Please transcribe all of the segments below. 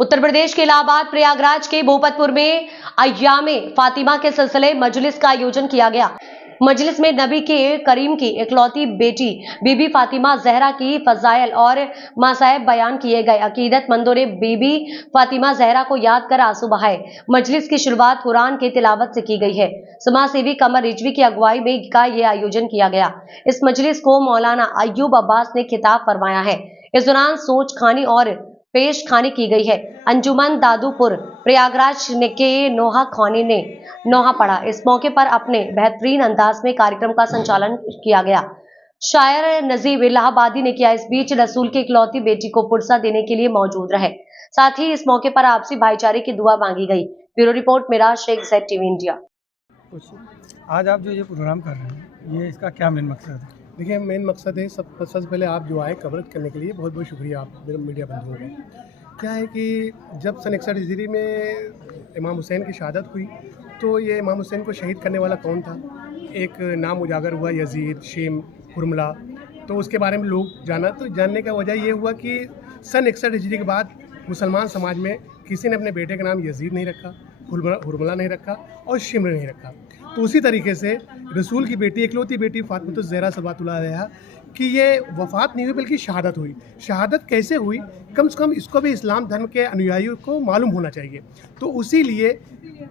उत्तर प्रदेश के इलाहाबाद प्रयागराज के भूपतपुर में अय्यामे फातिमा के सिलसिले मजलिस का आयोजन किया गया। मजलिस में नबी के करीम की इकलौती बेटी बीबी फातिमा जहरा की फजाइल और मसाइब बयान किए गए। अकीदतमंदों ने बीबी फातिमा जहरा को याद कर आंसू बहाए। मजलिस की शुरुआत कुरान की तिलावत से की गई है। समाज सेवी कमर रिजवी की अगुवाई में ये आयोजन किया गया। इस मजलिस को मौलाना अय्यूब अब्बास ने खिताब फरमाया है। इस दौरान सोच खानी और पेश खानी की गई है। अंजुमन दादूपुर प्रयागराज के नोहा खानी ने नोहा पढ़ा। इस मौके पर अपने बेहतरीन अंदाज में कार्यक्रम का संचालन किया गया। शायर नजीब इलाहाबादी ने किया। इस बीच रसूल की इकलौती बेटी को पुरसा देने के लिए मौजूद रहे। साथ ही इस मौके पर आपसी भाईचारे की दुआ मांगी गई। Bureau report Miraj Shaikh, ZTV India. आज आप जो ये प्रोग्राम कर रहे हैं, ये इसका क्या मेन मकसद है? देखिए, मेन मकसद है सबसे पहले आप जो आए कवरेज करने के लिए बहुत बहुत शुक्रिया आप मेरे मीडिया बंधुओं का। क्या है कि जब सन 61 हिजरी में इमाम हुसैन की शहादत हुई तो ये इमाम हुसैन को शहीद करने वाला कौन था, एक नाम उजागर हुआ, यजीद, शेम, हुरमला। तो उसके बारे में लोग जाना, तो जानने का वजह ये हुआ कि सन 61 हिजरी के बाद मुसलमान समाज में किसी ने अपने बेटे का नाम यजीद नहीं रखा, हुरमला नहीं रखा और शिम्र नहीं रखा। तो उसी तरीके से रसूल की बेटी, इकलौती बेटी फातिमा ज़हरा सल्लल्लाहु अलैहा कि ये वफ़ात नहीं हुई बल्कि शहादत हुई। शहादत कैसे हुई, कम से कम इसको भी इस्लाम धर्म के अनुयायियों को मालूम होना चाहिए। तो उसी लिए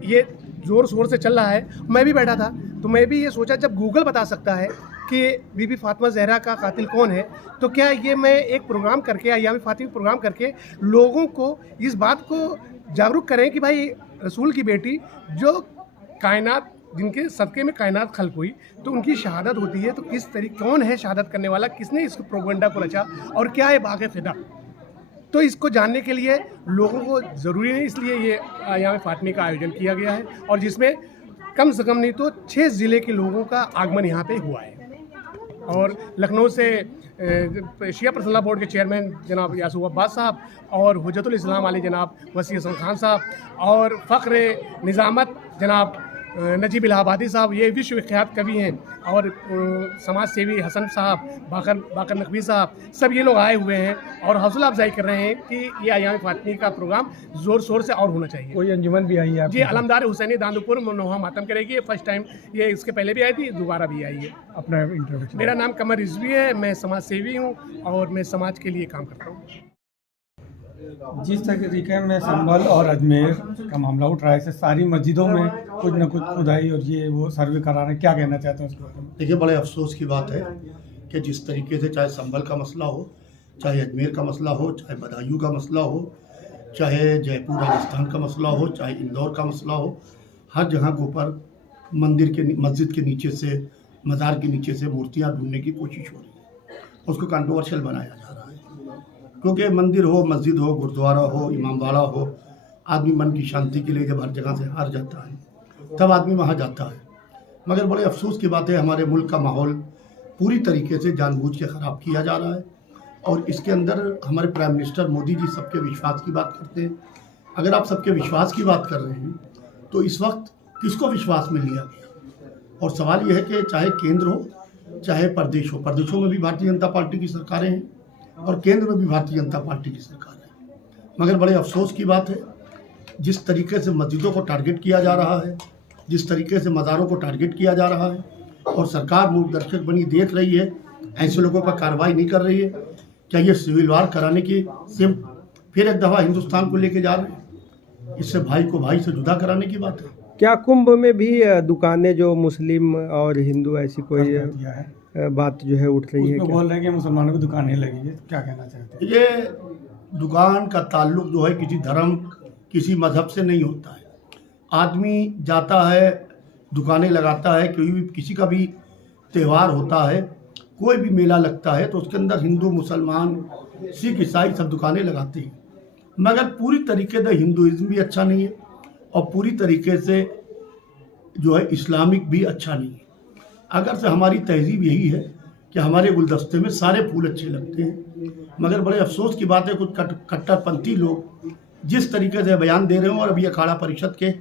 ये ज़ोर शोर से चल रहा है। मैं भी बैठा था तो मैं भी ये सोचा, जब गूगल बता सकता है कि बीबी फातिमा ज़हरा का कातिल कौन है, तो क्या ये मैं एक प्रोग्राम करके, अय्याम फातिमा प्रोग्राम करके लोगों को इस बात को जागरूक करें कि भाई रसूल की बेटी जो कायनात, जिनके सदक़े में कायनात खल्क़ हुई, तो उनकी शहादत होती है। तो किस तरीके, कौन है शहादत करने वाला, किसने इस प्रोपेगेंडा को रचा और क्या है बाग़ फ़िदा, तो इसको जानने के लिए लोगों को ज़रूरी है। इसलिए ये अय्याम फातिमा का आयोजन किया गया है और जिसमें कम से कम नहीं तो 6 ज़िले के लोगों का आगमन यहाँ पे हुआ है। और लखनऊ से शिया पर्सनल बोर्ड के चेयरमैन जनाब यासूब अब्बास साहब और हुज्जतुल इस्लाम वाले जनाब वसी हसन खान साहब और फ़ख्र निज़ामत जनाब नजीब इलाहाबादी साहब, ये विश्वविख्यात कवि हैं, और समाज सेवी हसन साहब, बाकर नकवी साहब, सब ये लोग आए हुए हैं और हौसला अफजाई कर रहे हैं कि ये अय्याम फातिमा का प्रोग्राम ज़ोर शोर से और होना चाहिए। कोई अंजुमन भी आई है? जी, अलमदार हुसैनी दादूपुर नोहा मातम करेगी। ये फर्स्ट टाइम, ये इसके पहले भी आई थी, दोबारा भी आई है। अपना इंटरव्यू। मेरा नाम कमर रिजवी है, मैं समाज सेवी हूँ और मैं समाज के लिए काम करता हूँ। जिस तरीके में संभल और अजमेर का मामला उठ रहा है, इससे सारी मस्जिदों में कुछ न कुछ खुदाई और ये वो सर्वे करा रहे हैं, क्या कहना चाहते हैं उसके बारे में? देखिए, बड़े अफसोस की बात है कि जिस तरीके से चाहे संभल का मसला हो, चाहे अजमेर का मसला हो, चाहे बदायूं का मसला हो, चाहे जयपुर राजस्थान का मसला हो, चाहे इंदौर का मसला हो, हर जगह के ऊपर मस्जिद के नीचे से, मज़ार के नीचे से मूर्तियाँ ढूंढने की कोशिश हो रही है, उसको कंट्रोवर्शियल बनाया जा रहा है। क्योंकि मंदिर हो, मस्जिद हो, गुरुद्वारा हो, इमामबाड़ा हो, आदमी मन की शांति के लिए जब हर जगह से हार जाता है तब आदमी वहाँ जाता है। मगर बड़े अफसोस की बात है, हमारे मुल्क का माहौल पूरी तरीके से जानबूझ के ख़राब किया जा रहा है और इसके अंदर हमारे प्राइम मिनिस्टर मोदी जी सबके विश्वास की बात करते हैं। अगर आप सबके विश्वास की बात कर रहे हैं तो इस वक्त किसको विश्वास में लिया गया? और सवाल यह है कि चाहे केंद्र हो चाहे प्रदेश हो, प्रदेशों में भी भारतीय जनता पार्टी की सरकारें हैं और केंद्र में भी भारतीय जनता पार्टी की सरकार है। मगर बड़े अफसोस की बात है, जिस तरीके से मस्जिदों को टारगेट किया जा रहा है, जिस तरीके से मज़ारों को टारगेट किया जा रहा है और सरकार मूकदर्शक बनी देख रही है, ऐसे लोगों पर कार्रवाई नहीं कर रही है, क्या ये सिविल वार कराने की सिर्फ फिर एक दफ़ा हिंदुस्तान को लेके जा रहे हैं? इससे भाई को भाई से जुदा कराने की बात है। क्या कुंभ में भी दुकानें जो मुस्लिम और हिंदू, ऐसी कोई बात जो है उठ रही है? क्या बोल रहे हैं कि मुसलमानों की दुकानें लगी है, क्या कहना चाहते हैं? ये दुकान का ताल्लुक जो है किसी धर्म, किसी मज़हब से नहीं होता है। आदमी जाता है, दुकानें लगाता है, किसी का भी त्यौहार होता है, कोई भी मेला लगता है तो उसके अंदर हिंदू, मुसलमान, सिख, ईसाई सब दुकानें लगाते हैं। मगर पूरी तरीके से हिंदुइज्म भी अच्छा नहीं है और पूरी तरीके से जो है इस्लामिक भी अच्छा नहीं है। अगर से हमारी तहजीब यही है कि हमारे गुलदस्ते में सारे फूल अच्छे लगते हैं, मगर बड़े अफसोस की बात है कुछ कट्टरपंथी लोग जिस तरीके से बयान दे रहे हों, और अभी अखाड़ा परिषद के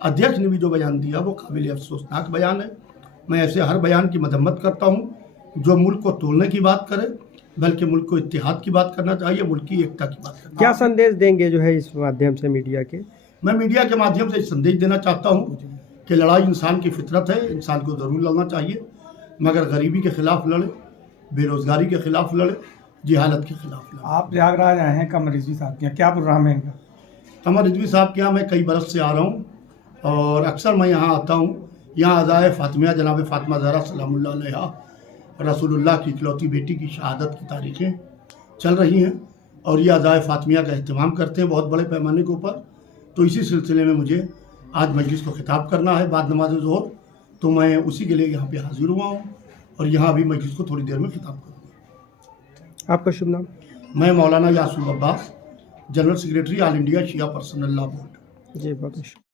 अध्यक्ष ने भी जो बयान दिया वो काबिल अफसोसनाक बयान है। मैं ऐसे हर बयान की मजम्मत करता हूँ जो मुल्क को तोड़ने की बात करे, बल्कि मुल्क को इत्तेहाद की बात करना चाहिए, मुल्क की एकता की बात करना क्या संदेश देंगे जो है इस माध्यम से मीडिया के? मैं मीडिया के माध्यम से संदेश देना चाहता हूँ कि लड़ाई इंसान की फितरत है, इंसान को ज़रूर लड़ना चाहिए, मगर गरीबी के ख़िलाफ़ लड़े, बेरोज़गारी के ख़िलाफ़ लड़े, जहालत के ख़िलाफ़ लड़े। आप प्रयागराज आए हैं कमर रिजवी साहब के यहाँ, क्या प्रोग्राम है इनका? कमर रिजवी साहब के यहाँ मैं कई बरस से आ रहा हूँ और अक्सर मैं यहाँ आता हूँ। यहाँ अज़ाए फ़ातिमा जनाब फ़ातिमा ज़हरा सलामुल्लाह अलैहा रसूलुल्लाह की इकलौती बेटी की शहादत की तारीखें चल रही हैं और ये अज़ाए फ़ातिमा का अहतमाम करते हैं बहुत बड़े पैमाने के ऊपर। तो इसी सिलसिले में मुझे आज मजलिस को खिताब करना है बाद नमाज ज़ोहर, तो मैं उसी के लिए यहाँ पे हाजिर हुआ हूँ और यहाँ अभी मजलिस को थोड़ी देर में खिताब करूँगा। आपका शुभ नाम? मैं Maulana Yasoob Abbas, general secretary all India Shia personal law board. जी बहुत